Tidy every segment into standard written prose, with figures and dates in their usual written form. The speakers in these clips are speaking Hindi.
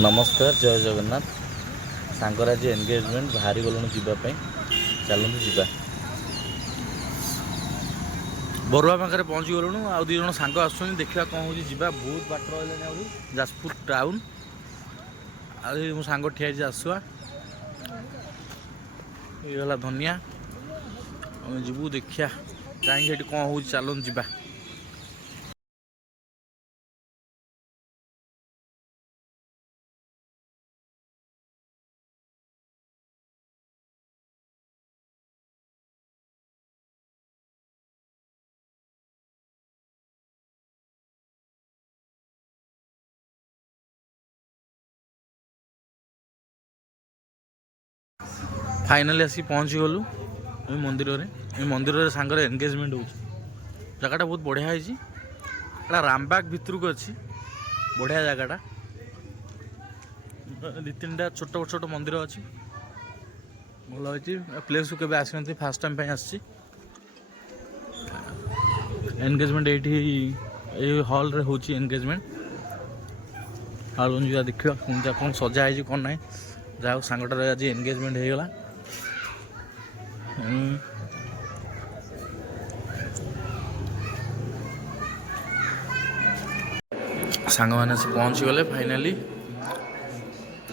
नमस्कार जय जगन्नाथ सांगर आज एंगेजमेंट बाहरी गलुणु जावाई चलतु जा बरुआ पाखे पहुँची गलुणु आ दु जन सांग आस देखा कौन हो बहुत बाट रहा जाजपुर टाउन मो सांग ठिया आसुआ ये धनिया आम जीवु देखिया कहीं कौन हो चलतु जा फाइनाली आसी पहुँची गलु मंदिर में सांगर एंगेजमेंट हो जगह बहुत बढ़िया है रामबाग भितर को अच्छी बढ़िया जगहटा दी तीन टा छोट छोट मंदिर अच्छी भल हो प्लेस को केवे आसी फास्ट टाइम आसी एंगेजमेंट ये हॉल रे होची एंगेजमेंट हाल देखा कौन सजा है कौन ना जहाँ सांगटार आज एंगेजमेंट हो गला सांग मैंने पहुँची गले फाइनाली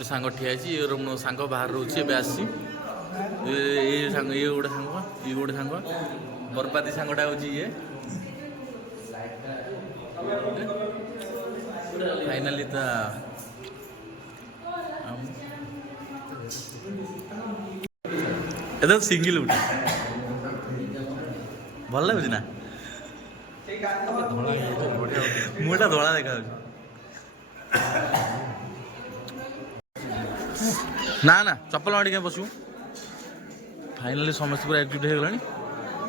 सांग ठिया मो सांग बाहर रोचे आसी ये सांग ये गोटे सांग बरपाती सांगटा हूँ ये फाइनाली एकदम सिंगल उठे भल लगुच ना मुटा धला देखा ना ना चप्पल माड़ी क्या बसु फाइनाली समस्त पूरा एकजुट हो गला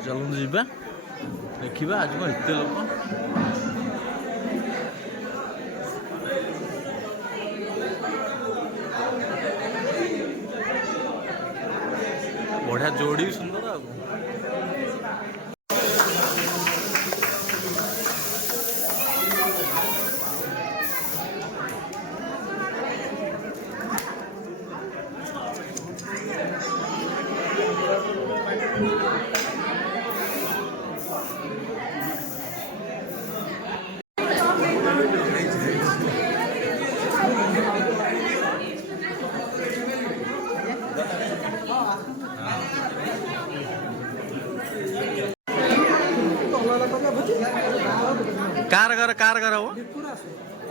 चलते जा देखा आज कौन एत लोक बढ़िया जोड़ी भी सुंदर कार घर हो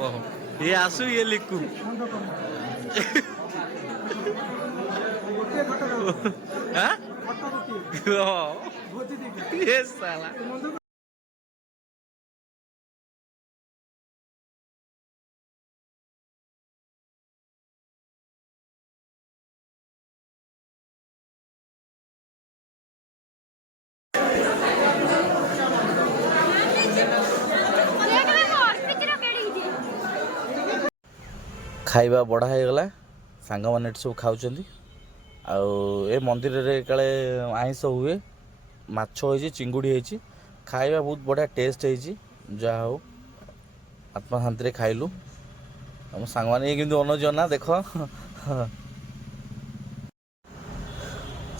ओहो ये आसु ये लिखू ये साला खाइबा बढ़ा हो गला सांग मैंने सब खाऊँ ए मंदिर रे काले आइंस हुए माछ हो चिंगुड़ी हो खाइबा बहुत बढ़िया टेस्ट है जहा हो आत्मा शांति खाइलु आम सांग मैंने ये अनुज ना देख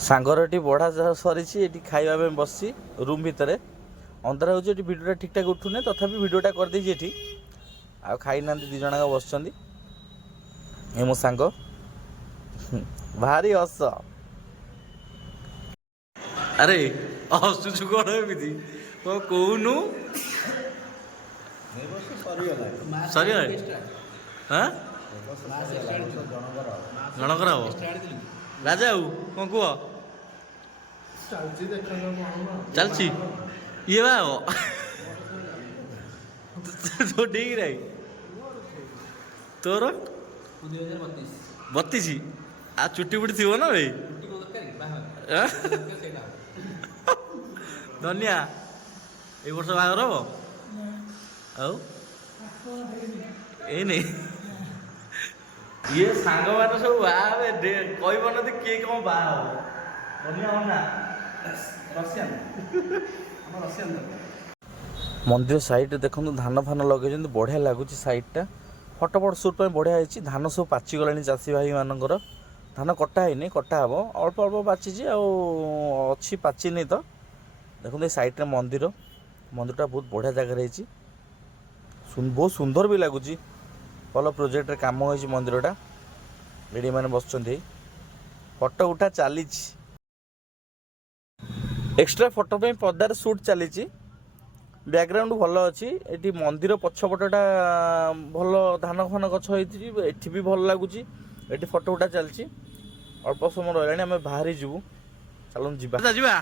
सांगर बढ़ा सरी खाइबा में बसी रूम भितर अंधार हो भिडियोटा ठीक ठाक उठुने तथापि भिडियोटा कर देती आ खाई ना दी जन बस ये मो सांग भारी हस अरे हसुचु कौन एमती कौनु सरी हाँ जनकर हम राजा कौन कह चलची ये बा तो ठीक रही तोर 32 आ चुट्टी बुटी थी ना भाई धनिया ए वर्ष बाहर हम नहीं ये सांग मान सब बाहे कह पार किए कौन बाहा ना मंदिर साइड देखो धान फान लगे बढ़िया लगुच साइडटा ଫଟୋ ଫଟୋ ସୁଟ୍ ପାଇଁ ବଢ଼ିଆ ହେଇଛି। ଧାନ ସବୁ ପାଚିଗଲାଣି ଚାଷୀ ଭାଇମାନଙ୍କର। ଧାନ କଟା ହେଇନି, କଟା ହେବ। ଅଳ୍ପ ଅଳ୍ପ ପାଚିଛି ଆଉ ଅଛି ପାଚିନି ତ। ଦେଖନ୍ତୁ ଏଇ ସାଇଡ଼୍ରେ ମନ୍ଦିରଟା ବହୁତ ବଢ଼ିଆ ଜାଗାରେ ହେଇଛି। ବହୁତ ସୁନ୍ଦର ବି ଲାଗୁଛି। ଭଲ ପ୍ରୋଜେକ୍ଟରେ କାମ ହେଇଛି ମନ୍ଦିରଟା। ଲେଡ଼ିମାନେ ବସୁଛନ୍ତି, ଫଟୋ ଉଠା ଚାଲିଛି। ଏକ୍ସଟ୍ରା ଫଟୋ ପାଇଁ ପଦାରେ ସୁଟ୍ ଚାଲିଛି। ବ୍ୟାକଗ୍ରାଉଣ୍ଡ ଭଲ ଅଛି। ଏଠି ମନ୍ଦିର ପଛପଟଟା ଭଲ ଧାନ ଫାନ ଗଛ ହେଇଛି। ଏଠି ବି ଭଲ ଲାଗୁଛି। ଏଠି ଫଟୋ ଉଠା ଚାଲିଛି। ଅଳ୍ପ ସମୟ ରହିଲାଣି, ଆମେ ବାହାରି ଯିବୁ। ଚାଲନ୍ତୁ ଯିବା ଯିବା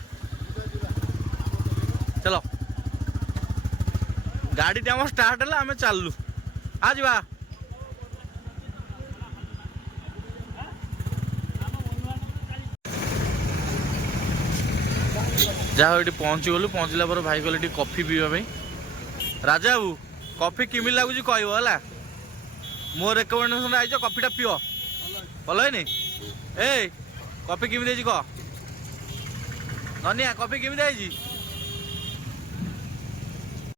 ଚାଲ। ଗାଡ଼ିଟି ଆମର ଷ୍ଟାର୍ଟ ହେଲା, ଆମେ ଚାଲିଲୁ। ଯିବା। ଯାହା ହଉ ଏଠି ପହଞ୍ଚିଗଲୁ। ପହଞ୍ଚିଲା ପରେ ଭାଇ କହିଲେ ଟିକେ କଫି ପିଇବା ପାଇଁ। ରାଜା ବାବୁ କଫି କେମିତି ଲାଗୁଛି କହିବ ହେଲା। ମୋ ରେକମେଣ୍ଡେସନ୍ ଆଇଛ, କଫିଟା ପିଅ। ଭଲ ହେଇନି? କଫି କେମିତି ହେଇଛି କହ। ଧନିଆ କଫି କେମିତି ହେଇଛି?